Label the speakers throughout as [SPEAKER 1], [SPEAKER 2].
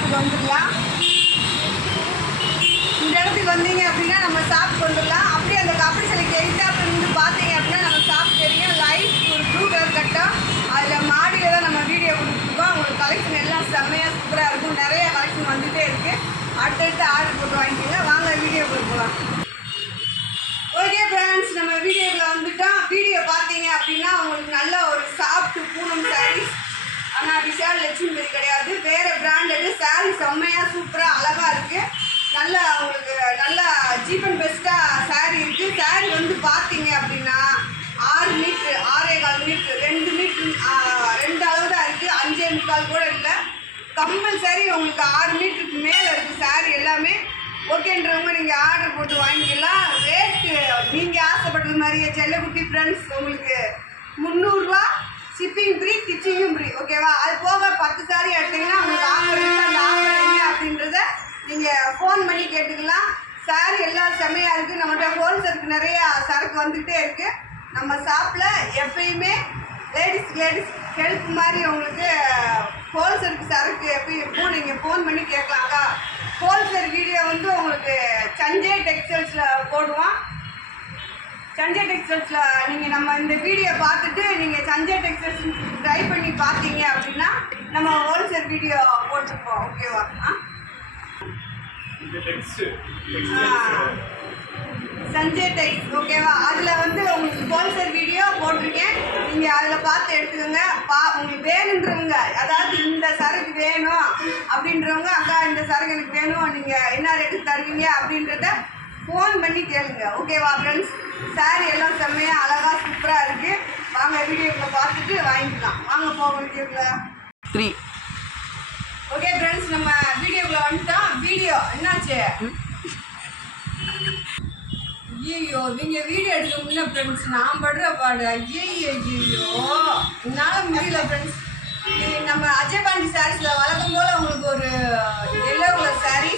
[SPEAKER 1] இடத்துக்கு வந்துடலாம். இந்த இடத்துக்கு வந்தீங்க அப்படின்னா நம்ம ஷாப் வந்துடலாம் அப்படியே அந்த கபடி சிலைக்கு எயிட்டாப்பில் இருந்து பார்த்தீங்க அப்படின்னா நம்ம ஷாப் தெரியும். லைட் ஒரு ப்ளூ கலர் கட்டம் அதில் மாடியில் தான் நம்ம வீடியோ கொடுத்துருக்கோம். அவங்களுக்கு கலெக்ஷன் எல்லாம் செம்மையாக சூப்பராக இருக்கும். நிறைய கலெக்ஷன் வந்துகிட்டே இருக்குது அடுத்தடுத்து ஆர்டர் போட்டு வாங்கிக்கோங்க. வாங்க வீடியோக்குள்ள போகலாம் ஓகே ஃப்ரெண்ட்ஸ் நம்ம வீடியோவில் வந்துட்டோம். வீடியோ பார்த்தீங்க அப்படின்னா உங்களுக்கு நல்ல ஒரு சாஃப்ட் பூனம் சாரீஸ் ஆனால் விஷால் லட்சுமி கிடையாது. வேறு பிராண்டடு சாரீ செம்மையாக சூப்பராக அழகாக இருக்குது நல்லா உங்களுக்கு நல்லா சீப் அண்ட் பெஸ்ட்டாக சாரீ இருக்குது சாரீ வந்து பார்த்தீங்க அப்படின்னா ஆறு மீட்ரு ஆறே கால் மீட்ரு ரெண்டு மீட்ரு ரெண்டு அளவு தான் இருக்குது அஞ்சே முக்கால் கூட இல்லை. கம்பல்சரி உங்களுக்கு ஆறு மீட்டருக்கு மேலே இருக்குது சாரீ எல்லாமே. ஓகேன்றவங்க நீங்கள் ஆர்டர் போட்டு வாங்கிக்கலாம். ரேட்டு நீங்கள் ஆசைப்படுற மாதிரியே செல்லக்குட்டி ஃப்ரெண்ட்ஸ் உங்களுக்கு முந்நூறுரூவா ஷிப்பிங் ஃப்ரீ ஸ்டிச்சிங்கும் ஃப்ரீ ஓகேவா அது போக பத்து சாரி எடுத்தீங்கன்னா உங்களுக்கு ஆஃபர் இருக்குது அந்த ஆஃபர் என்ன அப்படின்றத நீங்கள் ஃபோன் பண்ணி கேட்டுக்கலாம். சாரி எல்லாம் செம்மையாக இருக்குது நம்மகிட்ட ஹோல்சேலுக்கு நிறைய சரக்கு வந்துகிட்டே இருக்குது நம்ம ஷாப்பில் எப்பயுமே லேடிஸ் லேடிஸ் ஹெல்ப் மாதிரி உங்களுக்கு ஹோல்சேலுக்கு சரக்கு எப்பயும் இருக்கும் நீங்கள் ஃபோன் பண்ணி கேட்கலாம். அக்கா ஹோல்சேல் வீடியோ வந்து உங்களுக்கு சஞ்சய் டெக்ஸ்டைல்ஸில் போடுவான். சஞ்சய் டெக்ஸ்டைல்ஸில் நீங்கள் நம்ம இந்த வீடியோ பார்த்துட்டு நீங்கள் சஞ்சய் டெக்ஸ்டைல்ஸ் ட்ரை பண்ணி பார்த்தீங்க அப்படின்னா நம்ம ஹோல்சேல் வீடியோ போட்டிருப்போம் ஓகேவா சஞ்சய் டெக்ஸ் ஓகேவா அதில் வந்து உங்களுக்கு ஹோல்சேல் வீடியோ போட்டிருக்கேன். நீங்கள் அதில் பார்த்து எடுத்துக்கோங்க. பா உங்களுக்கு வேணுன்றவங்க அதாவது இந்த சரக்கு வேணும் அப்படின்றவங்க அக்கா இந்த சரக்கு எனக்கு வேணும் நீங்கள் என்ன ரேட்டு தருவீங்க அப்படின்றத ஃபோன் பண்ணி கேளுங்க. ஓகேவா ஃப்ரெண்ட்ஸ் சாரி எல்லாம் செம்மையாக அழகாக சூப்பராக இருக்குது வாங்க வீடியோக்குள்ளே பார்த்துட்டு வாங்கிக்கலாம். வாங்க போங்க வீடியோக்குள்ளே.
[SPEAKER 2] த்ரீ
[SPEAKER 1] ஓகே ஃப்ரெண்ட்ஸ் நம்ம வீடியோக்குள்ள வந்துட்டோம். வீடியோ என்னாச்சு? ஐயோ நீங்க வீடியோ எடுக்க முடியல ஃப்ரெண்ட்ஸ் நான் படுற பாடு. ஐயோ ஐயோ என்னால் முடியல ஃப்ரெண்ட்ஸ் நம்ம அஜய் பாண்டி சாரீஸில் வழக்கம் போல் உங்களுக்கு ஒரு yellow colour sari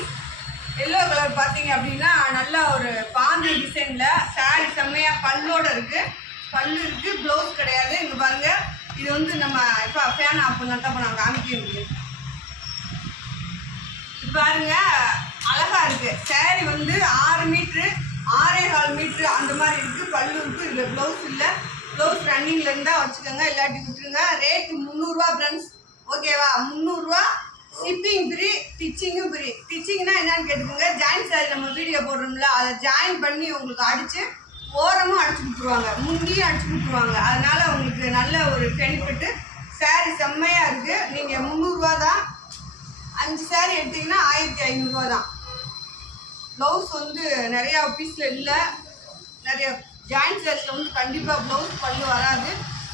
[SPEAKER 1] yellow colour பார்த்தீங்க அப்படின்னா நல்ல ஒரு பாம்பு டிசைனில் சாரி செம்மையாக பல்லோட இருக்குது பல்லு இருக்குது ப்ளவுஸ் கிடையாது. இங்கே பாருங்கள் இது வந்து நம்ம இப்போ ஃபேன் ஆஃப் பண்ணால் தான் நான் காமிக்க முடியும் பாருங்க அழகா இருக்கு. சேரீ வந்து ஆறு மீட்ரு ஆறே கால் மீட்ரு அந்த மாதிரி இருக்கு. பல்லு இருக்கு இதுல ப்ளவுஸ் இல்ல. ப்ளவுஸ் ரன்னிங்ல இருந்தா வச்சுக்கோங்க இல்லாட்டி விட்டுருங்க. ரேட்டு முந்நூறுரூவா ஃப்ரெண்ட்ஸ் ஓகேவா முந்நூறுரூவா ஷிப்பிங் ஃப்ரீ ஸ்டிச்சிங்கும் ஃப்ரீ ஸ்டிச்சிங்னா என்னன்னு கேட்டுக்கோங்க. ஜாயின் சாரி நம்ம வீடியோ போடுறோம்ல அதை ஜாயின் பண்ணி உங்களுக்கு அடிச்சு ஓரமும் அடிச்சு கொடுத்துருவாங்க. முந்தியும் அடிச்சு கொடுத்துருவாங்க. அதனால உங்களுக்கு நல்ல ஒரு பெனிஃபிட்டு saree செம்மையாக இருக்குது நீங்கள் முந்நூறுரூவா தான் அஞ்சு சாரி எடுத்தீங்கன்னா ஆயிரத்தி ஐநூறுரூவா தான் ப்ளவுஸ் வந்து நிறையா பீஸில் இல்லை. நிறைய ஜாயின் சாரீஸில் வந்து கண்டிப்பாக ப்ளவுஸ் பல்லு வராது.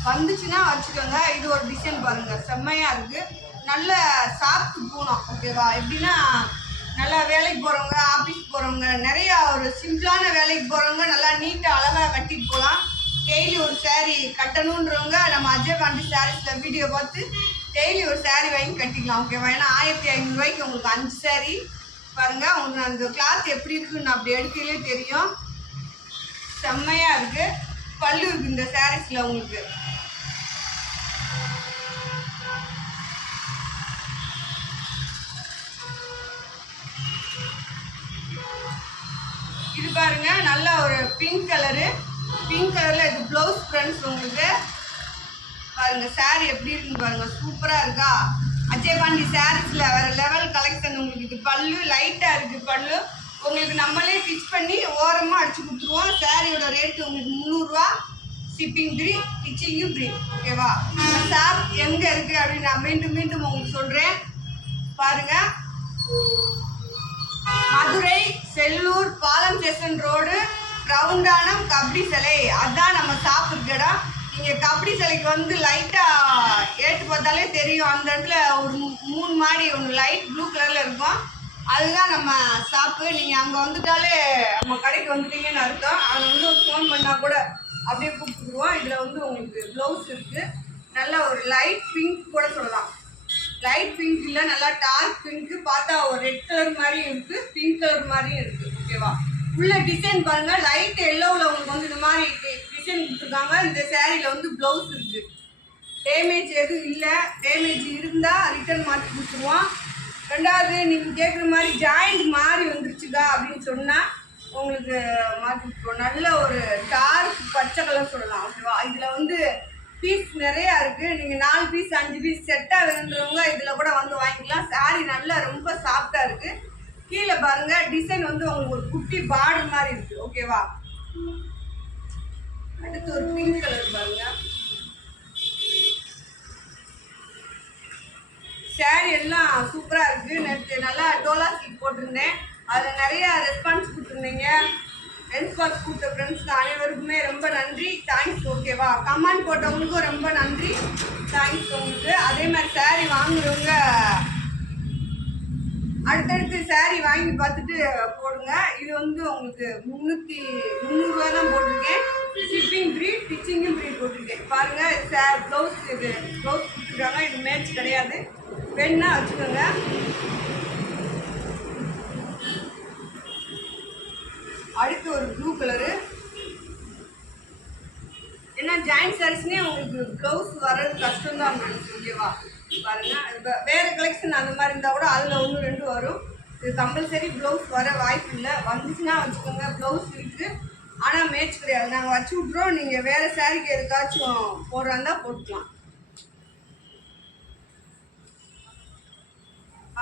[SPEAKER 1] வந்துச்சுன்னா வச்சுக்கோங்க. இது ஒரு டிசைன் பாருங்கள் செம்மையாக இருக்குது நல்ல சாப்பிட்டு போகணும் ஓகேவா எப்படின்னா நல்லா வேலைக்கு போகிறவங்க ஆஃபீஸ் போகிறவங்க நிறையா ஒரு சிம்பிளான வேலைக்கு போகிறவங்க நல்லா நீட்டாக அழகாக கட்டிட்டு போகலாம். டெய்லி ஒரு சேரீ கட்டணுன்றவங்க நம்ம அஜய் பாண்டி சாரீஸில் வீடியோ பார்த்து டெய்லி ஒரு saree வாங்கி கட்டிக்கலாம் ஓகேவா ஏன்னா ஆயிரத்தி ஐநூறுரூவாய்க்கு உங்களுக்கு அஞ்சு saree. பாருங்கள் உங்களுக்கு அந்த கிளாத் எப்படி இருக்குன்னு அப்படி எடுக்கலே தெரியும். செம்மையாக இருக்குது பல்லு இருக்குது இந்த சாரீஸில் உங்களுக்கு. இது பாருங்க நல்லா ஒரு பிங்க் கலரு பிங்க் கலரில் இது ப்ளவுஸ் ஃப்ரெண்ட்ஸ் உங்களுக்கு. பாருங்க சாரி எப்படி இருக்குன்னு பாருங்க சூப்பராக இருக்கா? அஜய் பாண்டி சாரீஸில் வேறு லெவல் கலெக்ஷன் உங்களுக்கு. இது பல்லு லைட்டாக இருக்குது பல்லு. உங்களுக்கு நம்மளே ஸ்டிச் பண்ணி ஓரமாக அடிச்சு கொடுத்துருவோம். சாரியோட ரேட்டு உங்களுக்கு முந்நூறுரூவா ஷிப்பிங் ஃப்ரீ ஸ்டிச்சிங்கும் ஃப்ரீ ஓகேவா சார் எங்கே இருக்குது அப்படின்னு நான் மீண்டும் மீண்டும் உங்களுக்கு சொல்கிறேன் பாருங்கள் மதுரை செல்லூர் பாலம் ஸ்டேஷன் ரோடு ரவுண்டானம் கபடி சிலை. அதான் நம்ம சாப்பிட்ருக்க இடம். நீங்கள் கபடி சிலைக்கு வந்து லைட்டாக ஏற்று பார்த்தாலே தெரியும். அந்த இடத்துல ஒரு மூணு மாடி ஒன்று லைட் ப்ளூ கலரில் இருக்கும். அதுதான் நம்ம ஷாப்பு நீங்கள் அங்கே வந்துட்டாலே நம்ம கடைக்கு வந்துட்டீங்கன்னு அர்த்தம். அங்கே வந்து ஒரு ஃபோன் பண்ணால் கூட அப்படியே கூப்பிட்டுருவோம். இதில் வந்து உங்களுக்கு ப்ளவுஸ் இருக்குது நல்ல ஒரு லைட் பிங்க் கூட சொல்லலாம். லைட் பிங்க் இல்லை நல்லா டார்க் பிங்க்கு பார்த்தா ஒரு ரெட் கலர் மாதிரியும் இருக்குது பிங்க் கலர் மாதிரியும் இருக்குது ஓகேவா உள்ள டிசைன் பாருங்க லைட் எல்லோவில் உங்களுக்கு வந்து இந்த மாதிரி டிசைன் கொடுத்துருக்காங்க. இந்த சேரீல வந்து ப்ளவுஸ் இருக்கு. டேமேஜ் எதுவும் இல்லை. டேமேஜ் இருந்தால் ரிட்டர்ன் மாற்றி கொடுத்துருவோம். ரெண்டாவது நீங்கள் கேட்குற மாதிரி ஜாயிண்ட் மாறி வந்துருச்சுக்கா அப்படின்னு சொன்னால் உங்களுக்கு மாற்றி கொடுத்துருவோம். நல்ல ஒரு டார்க் பச்சை கலர் சொல்லலாம் ஓகேவா இதில் வந்து பீஸ் நிறையா இருக்குது நீங்கள் நாலு பீஸ் அஞ்சு பீஸ் செட்டாக வேணுன்றவங்க இதில் கூட வந்து வாங்கிக்கலாம். சாரி நல்லா ரொம்ப சாஃப்டாக இருக்குது கீழே பாருங்க டிசைன் வந்து உங்களுக்கு ஒரு குட்டி பார்டர் மாதிரி இருக்குது ஓகேவா அடுத்து ஒரு பிங்க் கலர் பாருங்க. சேரீ எல்லாம் சூப்பராக இருக்குது நேற்று நல்லா டோலா சீட் போட்டிருந்தேன். அதில் நிறைய ரெஸ்பான்ஸ் கொடுத்துருந்தீங்க. ரெஸ்பான்ஸ் கொடுத்த ஃப்ரெண்ட்ஸ்க்கு அனைவருக்குமே ரொம்ப நன்றி. தேங்க்ஸ் ஓகேவா கமெண்ட் போட்டவங்களுக்கும் ரொம்ப நன்றி. தேங்க்ஸ் உங்களுக்கு. அதே மாதிரி சேரீ வாங்குறவங்க அடுத்தடுத்து saree வாங்கி பார்த்துட்டு போடுங்க. இது வந்து உங்களுக்கு முந்நூற்றி முந்நூறுரூவா தான் போட்டிருக்கேன். ஷிப்பிங் ஃப்ரீ ஸ்டிச்சிங்கும் ஃப்ரீ போட்டிருக்கேன். பாருங்கள் சே ப்ளவுஸ் இது ப்ளவுஸ் கொடுத்துருக்காங்க. இது மேட்ச் கிடையாது. வேணுன்னா வச்சுக்கோங்க. அடுத்து ஒரு ப்ளூ கலரு ஏன்னா ஜாயிண்ட் சாரீஸ்னே உங்களுக்கு ப்ளவுஸ் வர்றது கஷ்டம் தான் ஓகேவா பாருங்க இப்போ வேறு கலெக்ஷன் அந்த மாதிரி இருந்தால் கூட அதில் ஒன்று ரெண்டு வரும். இது கம்பல்சரி ப்ளவுஸ் வர வாய்ப்பு இல்லை வந்துச்சுன்னா வச்சுக்கோங்க ப்ளவுஸ் இருக்குது ஆனால் மேட்ச் கிடையாது. நாங்கள் வச்சு விட்றோம் நீங்கள் வேறு சாரீக்கு எதுக்காச்சும் போடுறாந்தா போட்டுக்கலாம்.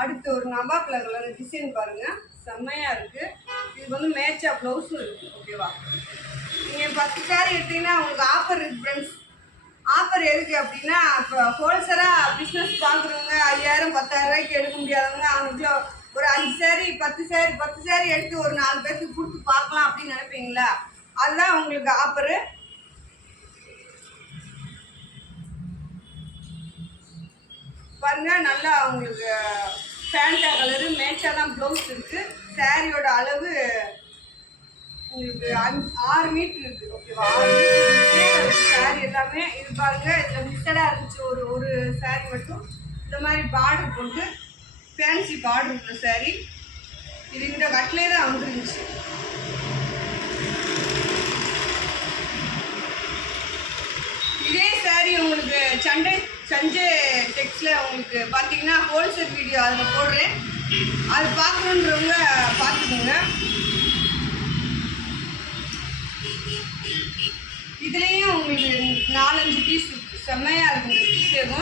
[SPEAKER 1] அடுத்து ஒரு நவாப் கலர் டிசைன் பாருங்கள் செம்மையாக இருக்குது இது வந்து மேட்சா ப்ளவுஸும் இருக்குது ஓகேவா நீங்கள் பத்து சாரி எடுத்தீங்கன்னா உங்களுக்கு ஆஃபர் இருக்குது ஃப்ரெண்ட்ஸ் ஆஃபர் எதுக்கு அப்படின்னா இப்போ ஹோல்சேலாக பிஸ்னஸ் பார்க்குறவங்க ஐயாயிரம் பத்தாயிரம் ரூபாய்க்கு எடுக்க முடியாதவங்க அவங்களுக்குள்ள ஒரு அஞ்சு சாரி பத்து சாரி பத்து சாரி எடுத்து ஒரு நாலு பேருக்கு கொடுத்து பார்க்கலாம் அப்படின்னு நினைப்பீங்களா? அதுதான் உங்களுக்கு ஆஃபரு பாருங்க நல்லா உங்களுக்கு சாண்டா கலரு மேட்சாக தான் ப்ளவுஸ் இருக்குது சாரியோட அளவு உங்களுக்கு அஞ்சு ஆறு மீட்ரு இருக்குது ஓகேவா ஆறு மீட்டர் சாரி எல்லாமே இது பாருங்க இதில் மிக்சடாக இருந்துச்சு. ஒரு ஒரு சாரி மட்டும். இந்த மாதிரி பார்டர் போட்டு ஃபேன்சி பார்டர் உள்ள சாரி. இது இந்த வட்டிலே தான் வந்துருந்துச்சு. இதே சாரி உங்களுக்கு சண்டை சஞ்சய் செட்ஸில் உங்களுக்கு பார்த்தீங்கன்னா ஹோல்சேல் வீடியோ அதில் போடுறேன். அது பார்க்கணுன்றவங்க பார்த்துக்கோங்க. இதுலேயும் உங்களுக்கு நாலஞ்சு பீஸ் செம்மையாக இருக்கும் இந்த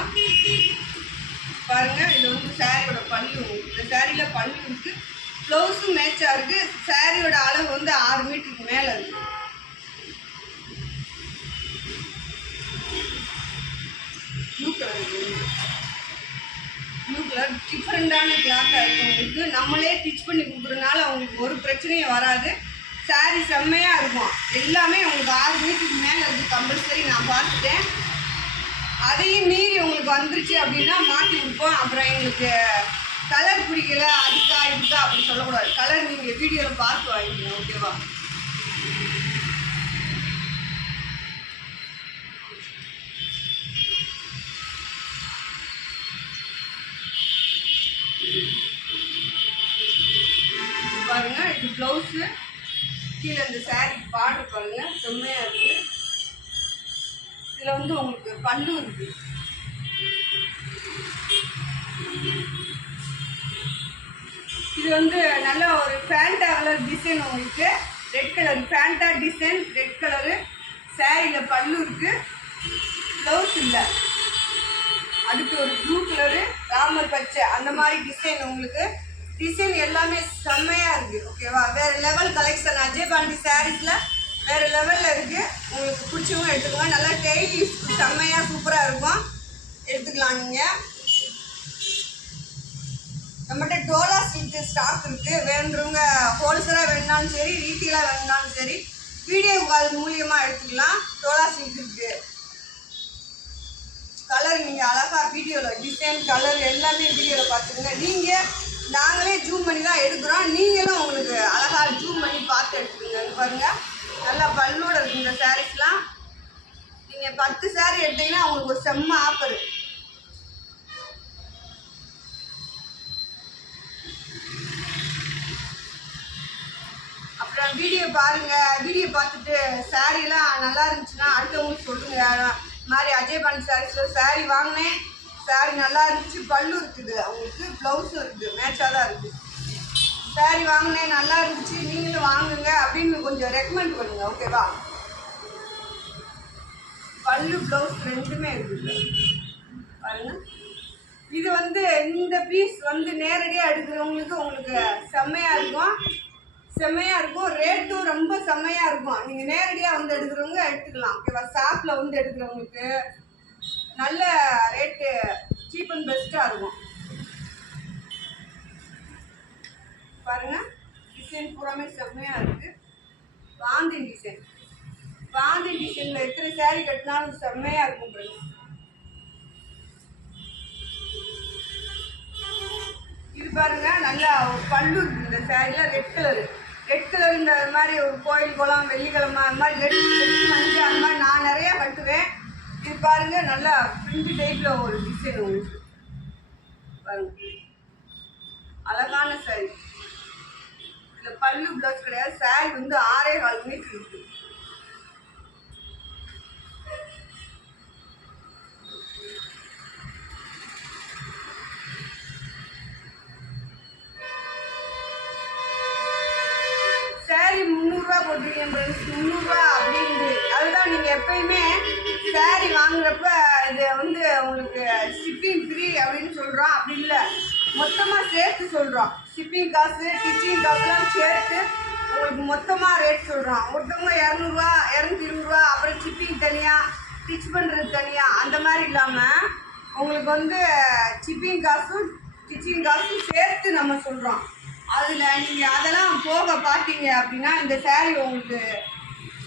[SPEAKER 1] பாருங்கள் இது வந்து சாரியோட பல்லு இந்த சாரியில் பல்லு இருக்குது ப்ளவுஸும் மேட்சாக இருக்குது சாரியோட அளவு வந்து ஆறு மீட்டருக்கு மேலே இருக்குது ப்ளூ கலர் ப்ளூ கலர் டிஃப்ரெண்ட்டான கிளாத்தாக இருக்கும் உங்களுக்கு நம்மளே ஸ்டிச் பண்ணி கொடுக்குறதுனால அவங்களுக்கு ஒரு பிரச்சனையும் வராது. சாரி செம்மையாக இருக்கும். எல்லாமே உங்களுக்கு ஆறு மீட்டருக்கு மேலே இருக்குது கம்பல்சரி நான் பார்த்துட்டேன். அதையும் மீறி உங்களுக்கு வந்துருச்சு அப்படின்னா மாற்றி கொடுப்போம். அப்புறம் எங்களுக்கு கலர் பிடிக்கல அதுக்கா இதுக்கா அப்படி சொல்லக்கூடாது. கலர் நீங்கள் வீடியோவில் பார்த்து வாங்கிக்கணும் ஓகேவா பாருங்க இது ப்ளவுஸு கீழே இந்த saree பார்டர் பாருங்க செம்மையா இருக்கு. இதில் வந்து உங்களுக்கு பல்லு இருக்கு. இது வந்து நல்ல ஒரு ஃபேண்டா கலர் டிசைன் உங்களுக்கு. Red colour Fanta design red colour சாரியில் பல்லு இருக்கு. ப்ளவுஸ் இல்லை. அடுத்து ஒரு ப்ளூ கலரு ராமர் பச்சை. அந்த மாதிரி டிசைன் உங்களுக்கு. டிசைன் எல்லாமே செம்மையாக இருக்குது ஓகேவா வேறு லெவல் கலெக்ஷன் அஜய் பாண்டி சாரீஸில் வேறு லெவலில் இருக்குது உங்களுக்கு பிடிச்சவங்க எடுத்துக்கோங்க. நல்லா டெய்லி செம்மையாக சூப்பராக இருக்கும். எடுத்துக்கலாம் நீங்கள் நம்மகிட்ட டோலா சில்க் ஸ்டாக் இருக்குது வேண்டுறவங்க ஹோல்சேலாக வேணுனாலும் சரி ரீட்டெயிலாக வேணுனாலும் சரி வீடியோ கால் மூலியமாக எடுத்துக்கலாம். டோலா சில்க் இருக்குது கலர் நீங்கள் அழகாக வீடியோவில் டிசைன் கலர் எல்லாமே வீடியோவில் பார்த்துருங்க நீங்கள் நாங்களே ஜூம் பண்ணி தான் எடுக்கிறோம். நீங்களும் உங்களுக்கு அழகாக ஜூம் பண்ணி பார்த்து எடுத்துக்கோங்க. பாருங்கள் நல்லா பல்லோட இருக்கு இந்த சாரீஸ்லாம் நீங்கள் பத்து சாரீ எடுத்தீங்கன்னா உங்களுக்கு ஒரு செம்ம ஆஃபர் அப்புறம் வீடியோ பாருங்கள் வீடியோ பார்த்துட்டு சாரீலாம் நல்லா இருந்துச்சுன்னா அடுத்தவங்களுக்கு சொல்லுங்கள் மாதிரி அஜய் பன் சாரீஸில் சாரீ வாங்கினேன். சாரீ நல்லா இருந்துச்சு. பல்லு இருக்குது. அவங்களுக்கு ப்ளவுஸும் இருக்குது. மேட்சாக தான் இருக்குது. சாரீ வாங்கினேன். நல்லா இருந்துச்சு. நீங்களும் வாங்குங்க அப்படின்னு கொஞ்சம் ரெக்கமெண்ட் பண்ணுங்க. ஓகேவா பல்லு ப்ளவுஸ் ரெண்டுமே இருக்குது பாருங்க. இது வந்து இந்த பீஸ் வந்து நேரடியாக எடுக்கிறவங்களுக்கு உங்களுக்கு செம்மையாக இருக்கும். செம்மையாக இருக்கும். ரேட்டும் ரொம்ப செம்மையாக இருக்கும். நீங்கள் நேரடியாக வந்து எடுக்கிறவங்க எடுத்துக்கலாம். ஓகேவா ஷாப்பில் வந்து எடுக்கிறவங்களுக்கு நல்ல ரேட்டு சீப் அண்ட் பெஸ்ட்டாக இருக்கும். பாருங்க. டிசைன் பூராமே செம்மையாக இருக்குது வாந்தி டிசைன் வாந்தி டிசைனில் எத்தனை சேரீ கட்டினாலும் செம்மையாக இருக்கும் ஃப்ரெண்ட்ஸ் இது பாருங்க நல்லா பல்லு இருக்கு இந்த சாரியில் ரெட் கலரு ரெட் கலர் இந்த மாதிரி ஒரு கோயில் குளம் வெள்ளிக்கிழமை அந்த மாதிரி ரெட் ரெட் மஞ்சள் அந்த மாதிரி நான் நிறையா கட்டுவேன். இது பாருங்க நல்லா பிரிண்ட் டைப்பில் ஒரு டிசைன் உங்களுக்கு. பாருங்க. அழகான சாரி இதில் பல்லு ப்ளவுஸ் கிடையாது. சாரி வந்து ஆறே கால் மீட்டர் ஷிப்பிங் காசு ஸ்டிச்சிங் காசுலாம் சேர்த்து உங்களுக்கு மொத்தமாக ரேட் சொல்கிறான் ஒருத்தவங்க இரநூறுவா இரநூத்தி இருபது ரூபா அப்புறம் ஷிப்பிங் தனியாக ஸ்டிச் பண்ணுறது தனியாக அந்த மாதிரி இல்லாமல் உங்களுக்கு வந்து ஷிப்பிங் காசும் ஸ்டிச்சிங் காசும் சேர்த்து நம்ம சொல்கிறோம் அதில் நீங்கள் அதெல்லாம் போக பார்த்தீங்க அப்படின்னா இந்த சேரீ உங்களுக்கு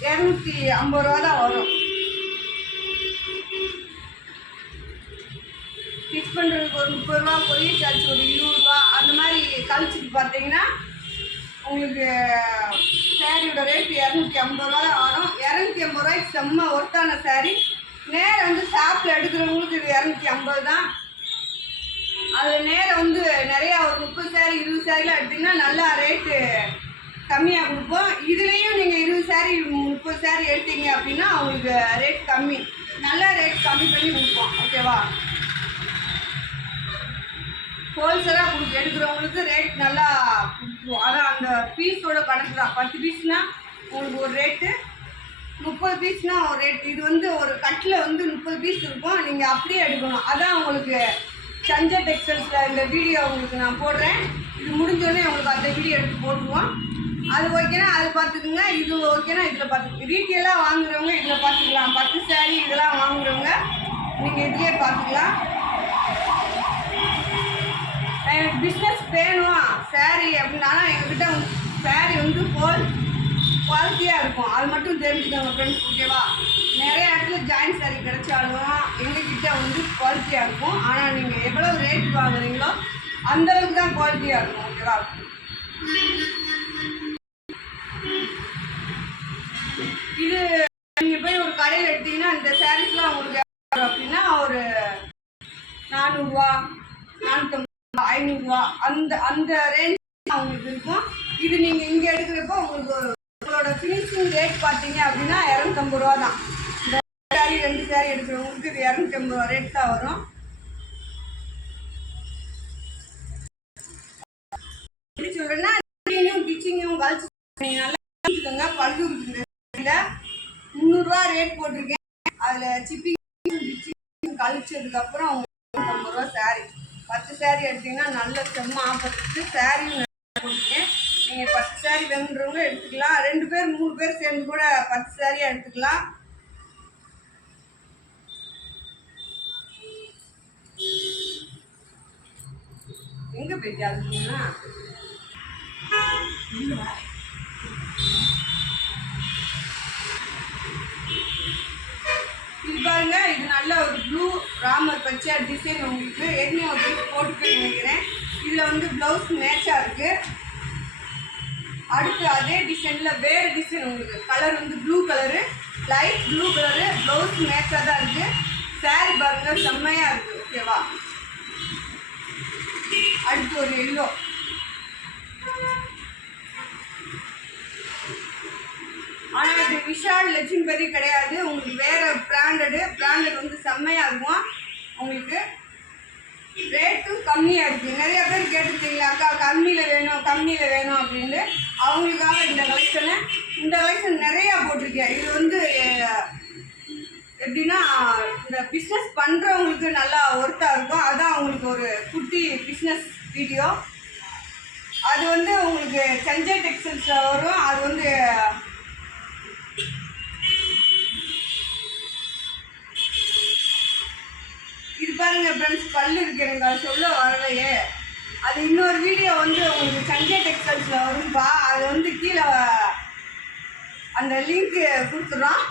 [SPEAKER 1] இரநூத்தி ஐம்பது ரூபா தான் வரும். ஸ்டிச் பண்ணுறதுக்கு ஒரு முப்பது ரூபா கொரியர் சார்ஜ் ஒரு இருபது ரூபா. அந்த மாதிரி கழிச்சிட்டு பார்த்தீங்கன்னா உங்களுக்கு சாரியோட ரேட் இரநூத்தி ஐம்பது ரூபா ஆகும் வரும். இரநூத்தி ஐம்பது ரூபாய்க்கு செம்ம ஒர்த்தான சேரீ நேரம் வந்து ஷாப்பில் எடுக்கிறவங்களுக்கு இது இரநூத்தி ஐம்பது தான். அதில் நேரம் வந்து நிறையா ஒரு முப்பது சாரி இருபது சாரிலாம் எடுத்திங்கன்னா நல்லா ரேட்டு கம்மியாக கொடுப்போம். இதுலேயும் நீங்கள் இருபது சாரி முப்பது சாரி எடுத்தீங்க அப்படின்னா அவங்களுக்கு ரேட் கம்மி. நல்லா ரேட் கம்மி பண்ணி கொடுப்போம். ஓகேவா ஹோல்சேலாக கொடுத்து எடுக்கிறவங்களுக்கு ரேட் நல்லா கொடுத்துருவோம். அதான் அந்த பீஸோட கணக்கு தான். பத்து பீஸ்னால் உங்களுக்கு ஒரு ரேட்டு முப்பது பீஸ்னால் ஒரு ரேட் இது வந்து ஒரு கட்டில் வந்து முப்பது பீஸ் இருக்கும். நீங்கள் அப்படியே எடுக்கணும். அதான் உங்களுக்கு சஞ்சா டெக்ஸ்டைல்ஸில் இந்த வீடியோ உங்களுக்கு நான் போடுறேன். இது முடிஞ்சோடனே உங்களுக்கு அந்த வீடியோ எடுத்து போட்டுருவோம். அது ஓகேனா அது பார்த்துக்குங்க. இது ஓகேனா இதில் பார்த்துக்குங்க. ரீட்டெயிலாக வாங்குறவங்க இதில் பார்த்துக்கலாம். பத்து சாரி இதெல்லாம் வாங்குறவங்க நீங்கள் இதிலே பார்த்துக்கலாம். எனக்கு பிஸ்னஸ் வேணும்? சாரி அப்படின்னாலும் எங்ககிட்ட சாரி வந்து போல் குவாலிட்டியாக இருக்கும். அது மட்டும் தெரிஞ்சுக்கோங்க ஃப்ரெண்ட்ஸ் ஓகேவா நிறைய இடத்துல ஜாயின் சாரி கிடைச்சாலும் எங்ககிட்ட வந்து குவாலிட்டியாக இருக்கும். ஆனால் நீங்கள் எவ்வளோ ரேட் வாங்குறீங்களோ அந்த அளவுக்கு தான் குவாலிட்டியாக இருக்கும் ஓகேவா இது நீங்கள் போய் ஒரு கடையில் எடுத்தீங்கன்னா இந்த சாரீஸ்லாம் உங்களுக்கு அப்படின்னா ஒரு நானூறுரூவா ஐநூறுரூவா அந்த அந்த ரேஞ்ச் அவங்களுக்கு இருக்கும். இது நீங்கள் இங்கே எடுக்கிறப்போ உங்களுக்கு உங்களோட ஃபினிஷிங் ரேட் பார்த்தீங்க அப்படின்னா இரநூத்தம்பது ரூபா தான். இந்த சாரி ரெண்டு சாரி எடுக்கிறவங்களுக்கு இது இரநூத்தம்பது ரூபா ரேட் தான் வரும். எப்படி சொல்கிறேன்னா டிச்சிங்கும் டிச்சிங்கும் கழிச்சு நீங்கள் நல்லா முந்நூறுரூவா ரேட் போட்டிருக்கேன். அதில் சிப்பிங் டிச்சிங் கழிச்சதுக்கப்புறம் உங்களுக்கு ஐம்பது ரூபா சாரி பத்து சாரி எடுத்தீங்கன்னா நல்ல செம்ம ஆப்பத்துக்கு சாரி போட்டிருக்கேன் நீங்கள் பத்து சாரி வேணுன்றவங்க எடுத்துக்கலாம். ரெண்டு பேர் மூணு பேர் சேர்ந்து கூட பத்து சாரியாக எடுத்துக்கலாம். எங்கே போயிட்டு அதுக்குன்னா இது பாருங்க இது நல்ல ஒரு ப்ளூ ராமர் பச்சை டிசைன் உங்களுக்கு. ஏற்கனவே ஒரு பீஸ் போட்டு நினைக்கிறேன். இதில் வந்து ப்ளவுஸ் மேட்சாக இருக்குது அடுத்து அதே டிசைனில் வேறு டிசைன் உங்களுக்கு. கலர் வந்து blue colour light blue colour blouse மேட்சாக தான் இருக்குது சாரி பாருங்க செம்மையாக இருக்குது ஓகேவா அடுத்து ஒரு எல்லோ விஷால் லட்சுமிபதி கிடையாது. உங்களுக்கு வேறு பிராண்டடு பிராண்டட் வந்து செம்மையாக இருக்கும் உங்களுக்கு ரேட்டும் கம்மியாக இருக்குது நிறைய பேர் கேட்டுருக்கீங்க அக்கா கம்மியில் வேணும் கம்மியில் வேணும் அப்படின்னு. அவங்களுக்காக இந்த கலெக்ஷனை இந்த கலெக்ஷன் நிறையா போட்டிருக்கேன் இது வந்து எப்படின்னா இந்த பிஸ்னஸ் பண்ணுறவங்களுக்கு நல்லா ஒர்த்தாக இருக்கும். அதான் அவங்களுக்கு ஒரு குட்டி பிஸ்னஸ் வீடியோ அது வந்து உங்களுக்கு சஞ்சய் டெக்ஸ்டைல்ஸில் வரும். அது வந்து பாருங்க ஃப்ரெண்ட்ஸ் பல் இருக்கு அது சொல்ல வரலையே. அது இன்னொரு வீடியோ வந்து உங்களுக்கு சஞ்சய் டெக்ஸ்டைல்ஸில் வரும்பா அது வந்து கீழே அந்த லிங்க்கு கொடுத்துறோம்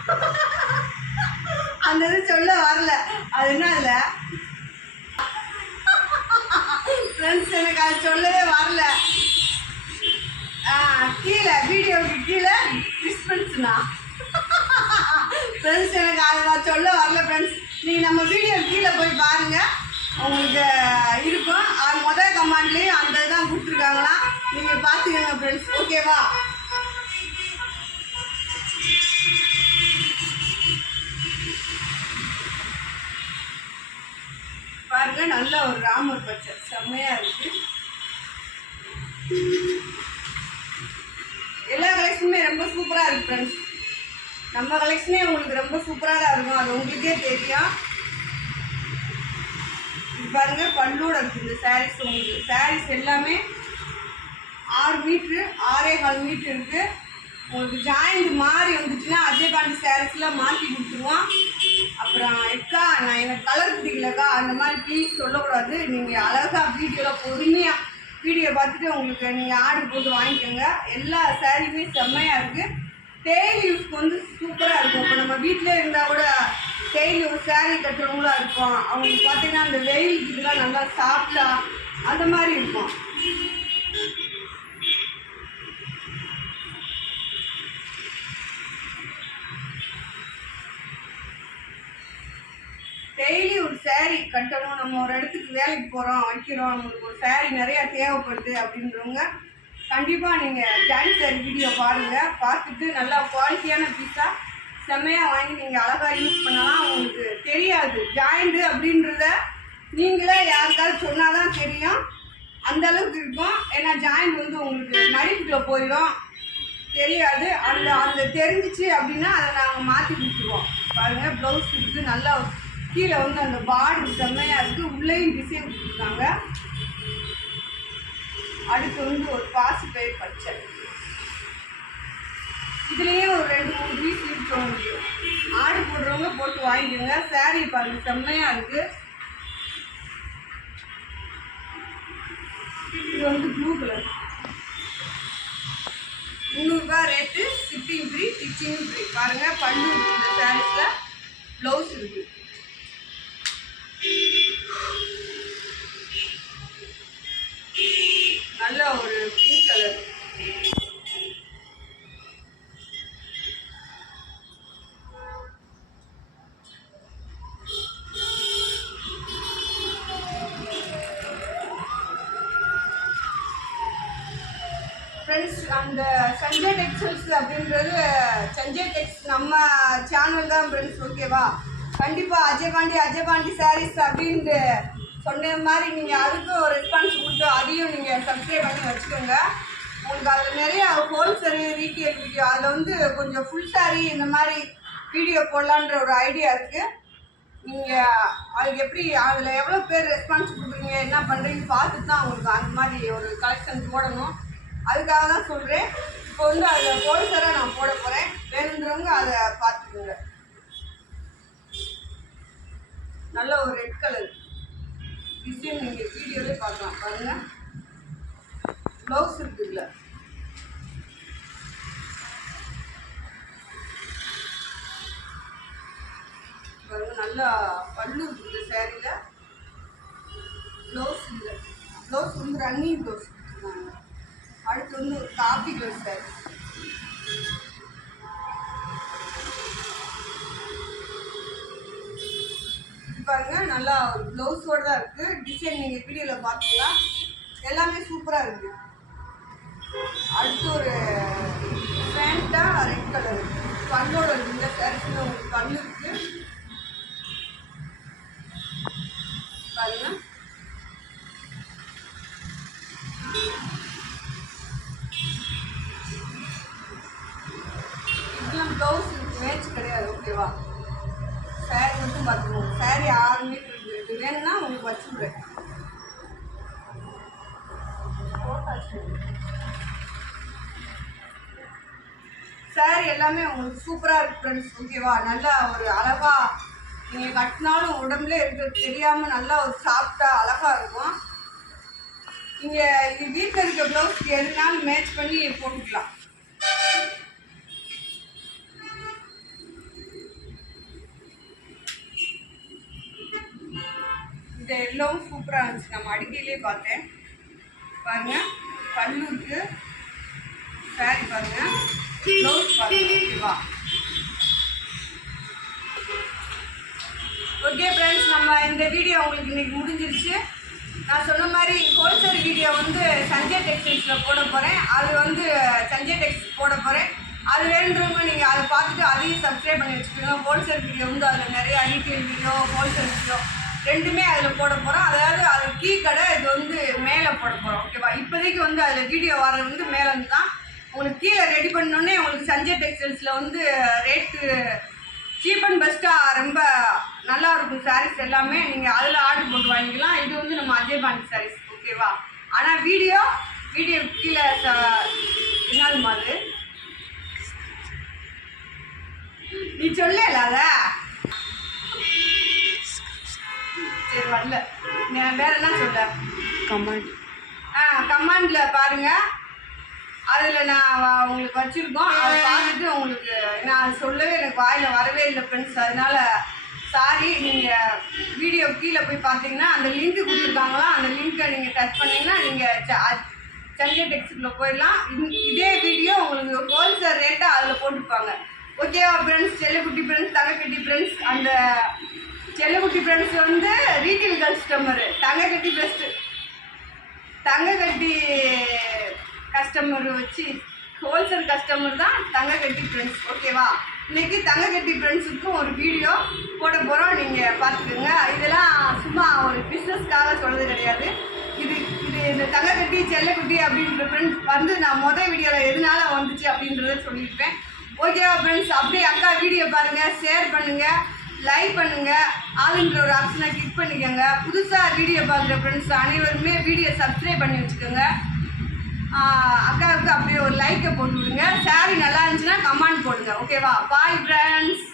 [SPEAKER 1] அந்த இது சொல்ல வரல. அது என்ன அதில்? ஃப்ரெண்ட்ஸ் எனக்கு அது சொல்லவே வரல. கீழே வீடியோவுக்கு கீழே டிஸ்பென்ஸ்னா ஃப்ரெண்ட்ஸ் எனக்கு அது நான் சொல்ல வரல ஃப்ரெண்ட்ஸ் நீங்கள் நம்ம வீடியோ கீழே போய் பாருங்கள் உங்களுக்கு இருக்கும். அது முதல் கமாண்ட்லேயும் அந்த இதான் கொடுத்துருக்காங்களாம் நீங்கள் பார்த்துக்கோங்க ஃப்ரெண்ட்ஸ் ஓகேவா பாருங்க நல்ல ஒரு ராமர் பச்சை. செம்மையாக இருக்குது எல்லா கலெக்ஷனுமே ரொம்ப சூப்பராக இருக்குது ஃப்ரெண்ட்ஸ் நம்ம கலெக்ஷனே உங்களுக்கு ரொம்ப சூப்பராக தான் இருக்கும். அது உங்களுக்கே தெரியும். பாருங்க பல்லோட இருக்கு. இந்த சாரீஸ் உங்களுக்கு. சாரீஸ் எல்லாமே ஆறு மீட்ரு ஆறே கால் மீட்ரு இருக்கு. உங்களுக்கு ஜாயிண்ட் மாறி வந்துச்சுன்னா அஜயகாந்தி சாரீஸ்லாம் மாற்றி கொடுத்துருவோம். அப்புறம் எக்கா நான் எனக்கு கலர் பிடிக்கலக்கா அந்த மாதிரி ப்ளீஸ் சொல்லக்கூடாது. நீங்கள் அழகாக வீடியோவில் பொறுமையாக வீடியோ பார்த்துட்டு உங்களுக்கு நீங்கள் ஆர்டர் போட்டு வாங்கிக்கோங்க. எல்லா சாரீயுமே செம்மையாக இருக்குது டெய்லி யூஸ்க்கு வந்து சூப்பராக இருக்கும். இப்போ நம்ம வீட்டிலே இருந்தால் கூட டெய்லி ஒரு சேரீ கட்டுறவங்களா இருப்போம். அவங்களுக்கு பார்த்தீங்கன்னா அந்த வெயில் இதெல்லாம் நல்லா சாப்பிட்டா அந்த மாதிரி இருக்கும். டெய்லி ஒரு சேரீ கட்டணும். நம்ம ஒரு இடத்துக்கு வேலைக்கு போகிறோம் வைக்கிறோம். நம்மளுக்கு ஒரு சேரீ நிறையா தேவைப்படுது அப்படின்றவங்க கண்டிப்பாக நீங்கள் ஜாயின் saree வீடியோ பாருங்கள் பார்த்துட்டு நல்லா குவாலிட்டியான பீஸாக செம்மையாக வாங்கி நீங்கள் அழகாக யூஸ் பண்ணலாம். உங்களுக்கு தெரியாது. ஜாயிண்ட்டு அப்படின்றத நீங்களே யாருக்காவது சொன்னால் தான் தெரியும் அந்தளவுக்கு இருக்கும். ஏன்னா ஜாயிண்ட் வந்து உங்களுக்கு மடிப்புக்குள்ளே போயிடும். தெரியாது. அந்த அந்த தெரிஞ்சிச்சு அப்படின்னா அதை நாங்கள் மாற்றி கொடுத்துருவோம். பாருங்கள் ப்ளவுஸ் இருக்குது நல்லா கீழே வந்து அந்த பார்டர் செம்மையாக இருக்குது உள்ளேயும் டிசைன் கொடுத்துருக்காங்க. அடுத்து வந்து ஒரு பாசி பயிர் பச்சை. இதுலேயே ஒரு ரெண்டு மூணு பீஸ் இருக்க முடியும் ஆடு போடுறவங்க போட்டு வாங்கிக்கோங்க. saree பாருங்க செம்மையாக இருக்குது இது வந்து ப்ளூ கலர் முந்நூறுரூபா rate shipping free stitching free பாருங்கள் பல்லு இந்த சாரீஸில் ப்ளவுஸ் இருக்குது நல்ல ஒரு பிங்க் கலர் ஃப்ரெண்ட்ஸ் அந்த சஞ்சய் டெக்ஸ்டைல்ஸ் அப்படின்றது சஞ்சய் டெக்ஸ் நம்ம சேனல் தான் ஃப்ரெண்ட்ஸ் ஓகேவா கண்டிப்பாக அஜய் பாண்டி சாரீஸ் அப்படின்ட்டு சொன்ன மாதிரி நீங்கள் அதுக்கும் ஒரு ரெஸ்பான்ஸ் ஸோ அதையும் நீங்கள் சப்ஸ்கிரைப் பண்ணி வச்சுக்கோங்க. உங்களுக்கு அதில் நிறைய ஹோல்சேல் ரீட்டெயில் வீடியோ அதில் வந்து கொஞ்சம் ஃபுல் சாரி இந்த மாதிரி வீடியோ போடலான்ற ஒரு ஐடியா இருக்குது நீங்கள் அதுக்கு எப்படி அதில் எவ்வளோ பேர் ரெஸ்பான்ஸ் கொடுக்குறீங்க என்ன பண்ணுறீங்க பார்த்துட்டு தான் உங்களுக்கு அந்த மாதிரி ஒரு கலெக்ஷன் போடணும். அதுக்காக தான் சொல்கிறேன் இப்போ வந்து அதில் ஹோல்சேலாக நான் போட போகிறேன் வேணுன்றவங்க அதை பார்த்துக்கோங்க. நல்ல ஒரு ரெட் கலர் டிசைன் நீங்கள் வீடியோவே பார்க்கலாம். பாருங்கள் ப்ளவுஸ் இருக்குதுல்ல பாருங்கள் நல்லா பல்லு இருக்குது இந்த சேரீல ப்ளவுஸ் இல்லை ப்ளவுஸ் வந்து ரன்னிங் ப்ளவுஸ் கொடுத்துருக்காங்க அடுத்து வந்து காஃபி ப்ளவுஸ் சேரீ பாருங்க நல்லா ஒரு ப்ளவுஸோட தான் இருக்கு. டிசைன் நீங்கள் வீடியோவில் பார்த்தீங்களா எல்லாமே சூப்பராக இருக்கு. அடுத்து ஒரு பேண்டா ரெட் கலர் கண்ணோட இந்த சாரீஸ்ல உங்களுக்கு கண்ணு இருக்கு. பாருங்க. எல்லாமே உங்களுக்கு சூப்பராக இருக்கு ஃப்ரெண்ட்ஸ் ஓகேவா நல்லா ஒரு அழகாக நீங்கள் கட்டினாலும் உடம்புல இருக்கிறது தெரியாமல் நல்லா ஒரு சாஃப்டாக அழகாக இருக்கும். நீங்கள் இது வீட்டில் இருக்க ப்ளவுஸ் எதுனாலும் மேட்ச் பண்ணி போட்டுக்கலாம். இந்த எல்லோவும் சூப்பராக இருந்துச்சு. நம்ம அடிக்கையிலே பார்த்தேன். பாருங்கள் பல்லுக்கு சாரி பாருங்கள் ப்ளவுஸ் பாருங்க ஓகேவா ஓகே ஃப்ரெண்ட்ஸ் நம்ம இந்த வீடியோ உங்களுக்கு இன்னைக்கு முடிஞ்சிருச்சு. நான் சொன்ன மாதிரி ஹோல்சேல் வீடியோ வந்து சஞ்சய் டெக்ஸ்டைல்ஸில் போட போகிறேன் அது வந்து சஞ்சய் டெக்ஸ் போட போகிறேன் அது வேணுன்றவங்க நீங்கள் அதை பார்த்துட்டு அதையும் சப்ஸ்கிரைப் பண்ணி வச்சுக்கோங்க. ஹோல்சேல் வீடியோ வந்து அதில் நிறைய ரீட்டெயில் வீடியோ ஹோல்சேல் வீடியோ ரெண்டுமே அதில் போட போகிறோம் அதாவது அது கீ கடை இது வந்து மேலே போட போகிறோம் ஓகேவா இப்போதைக்கு வந்து அதில் வீடியோ வர்றது வந்து மேலேருந்து தான். உங்களுக்கு கீழே ரெடி பண்ணோடனே உங்களுக்கு சஞ்சய் டெக்ஸ்டைல்ஸில் வந்து ரேட்டு சீப் அண்ட் பெஸ்ட்டாக ரொம்ப நல்லா இருக்கும் சாரீஸ் எல்லாமே. நீங்கள் அதில் ஆர்டர் போட்டு வாங்கிக்கலாம். இது வந்து நம்ம அஜய் பாண்டி சாரீஸ் ஓகேவா ஆனால் வீடியோ வீடியோ கீழே என்னது அது? நீ சொல்லல அத? சரி வரல. நான் வேற என்ன சொல்ல
[SPEAKER 2] கமெண்ட்
[SPEAKER 1] ஆ கமாண்டில் பாருங்க. அதில் நான் உங்களுக்கு வச்சுருக்கோம் அதை பார்த்துட்டு உங்களுக்கு நான் சொல்லவே எனக்கு வாயில் வரவே இல்லை ஃப்ரெண்ட்ஸ் அதனால சாரி நீங்கள் வீடியோ கீழே போய் பார்த்தீங்கன்னா அந்த லிங்க் கொடுத்துருக்காங்களா? அந்த லிங்க்கை நீங்கள் டச் பண்ணீங்கன்னா நீங்கள் சஞ்சை டெக்ஸ்டுக்குள்ளே போயிடலாம். இதே வீடியோ உங்களுக்கு ஹோல்சேல் ரேட்டாக அதில் போட்டுருப்பாங்க. ஓகேவா ஃப்ரெண்ட்ஸ் செல்லக்குட்டி ஃப்ரெண்ட்ஸ் தங்கக்கட்டி ஃப்ரெண்ட்ஸ் அந்த செல்லக்குட்டி ஃப்ரெண்ட்ஸ் வந்து ரீட்டைல் கஸ்டமரு தங்கக்கட்டி பெஸ்ட்டு தங்க கட்டி கஸ்டமர் வச்சு ஹோல்சேல் கஸ்டமர் தான் தங்கக்கட்டி ஃப்ரெண்ட்ஸ் ஓகேவா இன்றைக்கி தங்கக்கட்டி ஃப்ரெண்ட்ஸுக்கும் ஒரு வீடியோ போட போகிறோம் நீங்கள் பார்த்துக்கோங்க. இதெல்லாம் சும்மா ஒரு பிஸ்னஸ்க்காக சொல்கிறது கிடையாது. இது இது இந்த தங்கக்கட்டி செல்லக்குட்டி அப்படின்ற ஃப்ரெண்ட்ஸ் வந்து நான் மொதல் வீடியோவில் எதனால வந்துச்சு அப்படின்றத சொல்லியிருப்பேன். ஓகேவா ஃப்ரெண்ட்ஸ் அப்படியே அக்கா வீடியோ பாருங்கள் ஷேர் பண்ணுங்கள் லைக் பண்ணுங்கள் ஆளுன்ற ஒரு ஆப்ஷனை கிளிக் பண்ணிக்கோங்க. புதுசாக வீடியோ பார்க்குற ஃப்ரெண்ட்ஸ் அனைவருமே வீடியோ சப்ஸ்கிரைப் பண்ணி வச்சுக்கோங்க. அக்காவுக்கு அப்படியே ஒரு லைக்கை போட்டு விடுங்க. சாரி நல்லா இருந்துச்சுன்னா கமெண்ட் போடுங்க. ஓகேவா பாய் ஃப்ரெண்ட்ஸ்